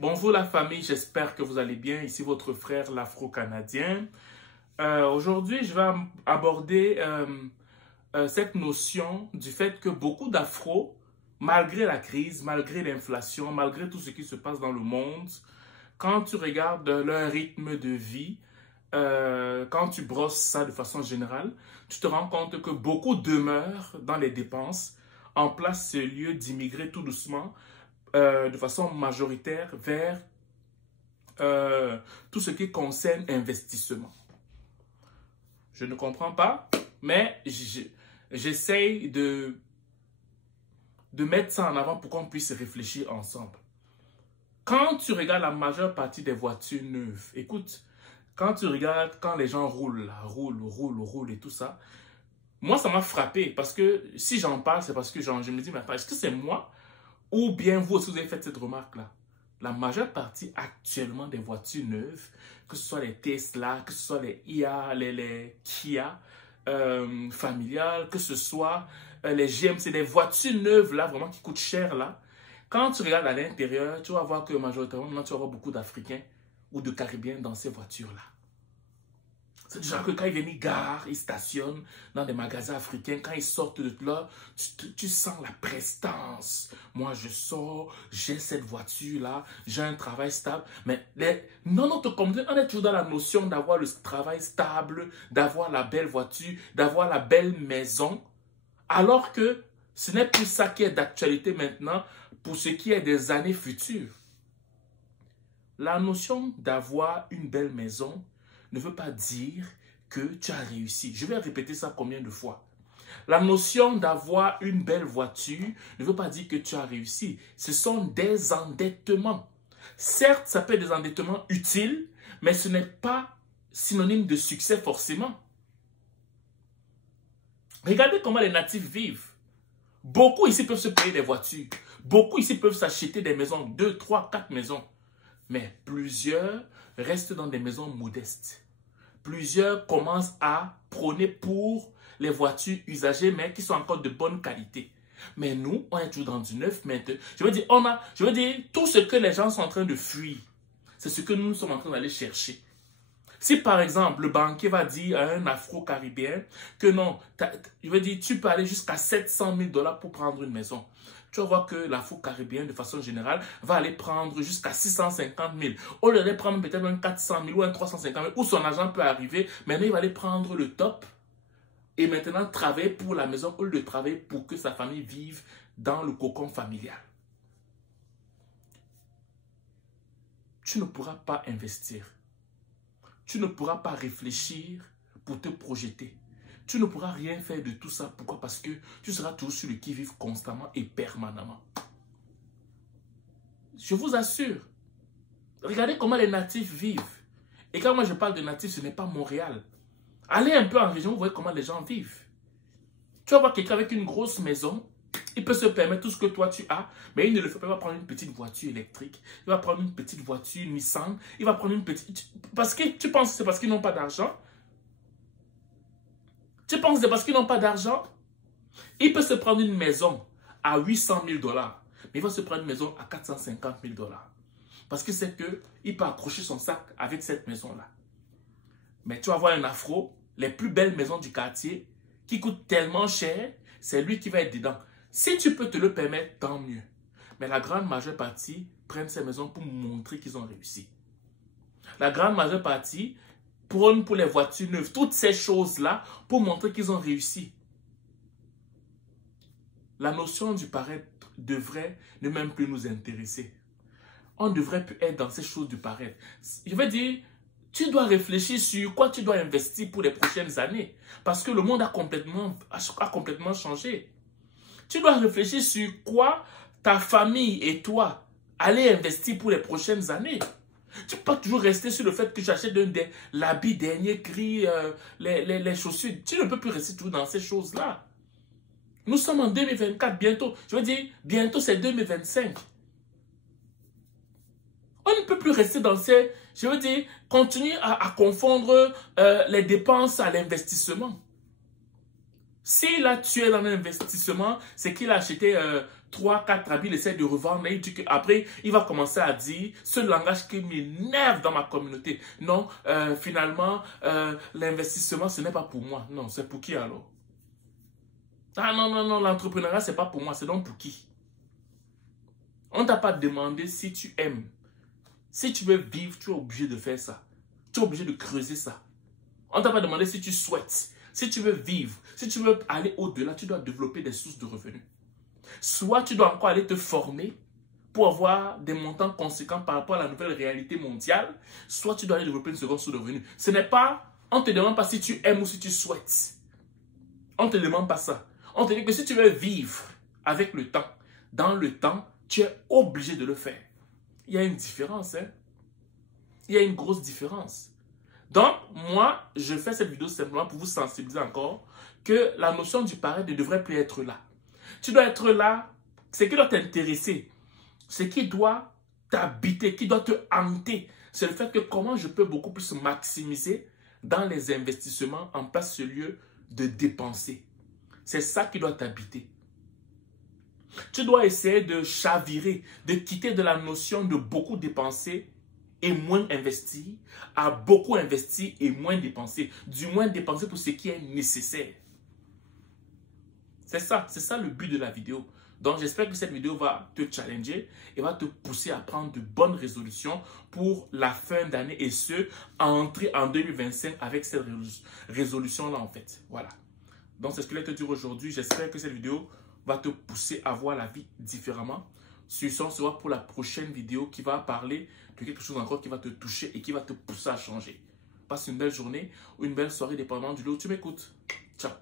Bonjour la famille, j'espère que vous allez bien. Ici votre frère l'Afro-Canadien. Aujourd'hui, je vais aborder cette notion du fait que beaucoup d'Afro, malgré la crise, malgré l'inflation, malgré tout ce qui se passe dans le monde, quand tu regardes leur rythme de vie, quand tu brosses ça de façon générale, tu te rends compte que beaucoup demeurent dans les dépenses, en place ce lieu d'immigrer tout doucement, de façon majoritaire vers tout ce qui concerne investissement. Je ne comprends pas, mais j'essaye de mettre ça en avant pour qu'on puisse réfléchir ensemble. Quand tu regardes la majeure partie des voitures neuves, écoute, quand tu regardes, quand les gens roulent et tout ça, moi ça m'a frappé parce que si j'en parle, c'est parce que je me dis, mais attends, est-ce que c'est moi ou bien vous aussi vous avez fait cette remarque-là? La majeure partie actuellement des voitures neuves, que ce soit les Tesla, que ce soit les IA, les Kia familiales, que ce soit les GMC, des voitures neuves là, vraiment qui coûtent cher là. Quand tu regardes à l'intérieur, tu vas voir que majoritairement, tu vas voir beaucoup d'Africains ou de Caribéens dans ces voitures-là. C'est des gens que quand ils viennent, ils garent, ils stationnent dans des magasins africains. Quand ils sortent de là, tu sens la prestance. Moi, je sors, j'ai cette voiture-là, j'ai un travail stable. Mais notre communauté, on est toujours dans la notion d'avoir le travail stable, d'avoir la belle voiture, d'avoir la belle maison. Alors que ce n'est plus ça qui est d'actualité maintenant pour ce qui est des années futures. La notion d'avoir une belle maison ne veut pas dire que tu as réussi. Je vais répéter ça combien de fois? La notion d'avoir une belle voiture ne veut pas dire que tu as réussi. Ce sont des endettements. Certes, ça peut être des endettements utiles, mais ce n'est pas synonyme de succès forcément. Regardez comment les natifs vivent. Beaucoup ici peuvent se payer des voitures. Beaucoup ici peuvent s'acheter des maisons, 2, 3, 4 maisons. Mais plusieurs restent dans des maisons modestes. Plusieurs commencent à prôner pour les voitures usagées, mais qui sont encore de bonne qualité. Mais nous, on est toujours dans du neuf maintenant. Je veux dire, tout ce que les gens sont en train de fuir, c'est ce que nous sommes en train d'aller chercher. Si par exemple, le banquier va dire à un Afro-Caribéen que non, tu peux aller jusqu'à 700 000 $ pour prendre une maison. Tu vas voir que l'Afro-Caribéen, de façon générale, va aller prendre jusqu'à 650 000. Au lieu d'aller prendre peut-être un 400 000 ou un 350 000, où son argent peut arriver, maintenant il va aller prendre le top et maintenant travailler pour la maison au lieu de travailler pour que sa famille vive dans le cocon familial. Tu ne pourras pas investir. Tu ne pourras pas réfléchir pour te projeter. Tu ne pourras rien faire de tout ça. Pourquoi? Parce que tu seras toujours sur le qui-vive constamment et permanemment. Je vous assure. Regardez comment les natifs vivent. Et quand moi je parle de natifs, ce n'est pas Montréal. Allez un peu en région, vous voyez comment les gens vivent. Tu vas voir quelqu'un avec une grosse maison. Il peut se permettre tout ce que toi tu as, mais il ne le fait pas. Il va prendre une petite voiture électrique. Il va prendre une petite voiture Nissan. Il va prendre une petite... Parce que tu penses que c'est parce qu'ils n'ont pas d'argent? Tu penses que c'est parce qu'ils n'ont pas d'argent? Il peut se prendre une maison à 800 000 $, mais il va se prendre une maison à 450 000 $. Parce que c'est qu'il peut accrocher son sac avec cette maison-là. Mais tu vas voir un Afro, les plus belles maisons du quartier, qui coûtent tellement cher, c'est lui qui va être dedans. Si tu peux te le permettre, tant mieux. Mais la grande majeure partie prennent ces maisons pour montrer qu'ils ont réussi. La grande majeure partie prône pour les voitures neuves, toutes ces choses-là pour montrer qu'ils ont réussi. La notion du paraître devrait ne même plus nous intéresser. On ne devrait plus être dans ces choses du paraître. Je veux dire, tu dois réfléchir sur quoi tu dois investir pour les prochaines années. Parce que le monde a complètement changé. Tu dois réfléchir sur quoi ta famille et toi allez investir pour les prochaines années. Tu ne peux pas toujours rester sur le fait que j'achète l'habit dernier cri, les chaussures. Tu ne peux plus rester toujours dans ces choses-là. Nous sommes en 2024 bientôt. Je veux dire, bientôt c'est 2025. On ne peut plus rester dans ces... Je veux dire, continuer à confondre les dépenses à l'investissement. Si là, tu es dans un investissement, c'est qu'il a acheté 3, 4 habits, il essaie de revendre. Et il dit qu'après, il va commencer à dire ce langage qui m'énerve dans ma communauté. Non, finalement, l'investissement, ce n'est pas pour moi. Non, c'est pour qui alors? Ah non, non, non, l'entrepreneuriat, ce n'est pas pour moi. C'est donc pour qui? On ne t'a pas demandé si tu aimes. Si tu veux vivre, tu es obligé de faire ça. Tu es obligé de creuser ça. On ne t'a pas demandé si tu souhaites. Si tu veux vivre, si tu veux aller au-delà, tu dois développer des sources de revenus. Soit tu dois encore aller te former pour avoir des montants conséquents par rapport à la nouvelle réalité mondiale, soit tu dois aller développer une seconde source de revenus. Ce n'est pas, on ne te demande pas si tu aimes ou si tu souhaites. On ne te demande pas ça. On te dit que si tu veux vivre avec le temps, dans le temps, tu es obligé de le faire. Il y a une différence, hein? Il y a une grosse différence. Donc, moi, je fais cette vidéo simplement pour vous sensibiliser encore que la notion du paraître ne devrait plus être là. Tu dois être là, ce qui doit t'intéresser, ce qui doit t'habiter, qui doit te hanter, c'est le fait que comment je peux beaucoup plus maximiser dans les investissements en place ce lieu de dépenser. C'est ça qui doit t'habiter. Tu dois essayer de chavirer, de quitter de la notion de beaucoup dépenser et moins investir, à beaucoup investir et moins dépenser. Du moins dépenser pour ce qui est nécessaire. C'est ça le but de la vidéo. Donc j'espère que cette vidéo va te challenger et va te pousser à prendre de bonnes résolutions pour la fin d'année et ce, à entrer en 2025 avec cette résolution-là en fait. Voilà. Donc c'est ce que je vais te dire aujourd'hui. J'espère que cette vidéo va te pousser à voir la vie différemment. Sur ce, on se voit pour la prochaine vidéo qui va parler de quelque chose encore qui va te toucher et qui va te pousser à changer. Passe une belle journée ou une belle soirée dépendamment du lieu où tu m'écoutes. Ciao.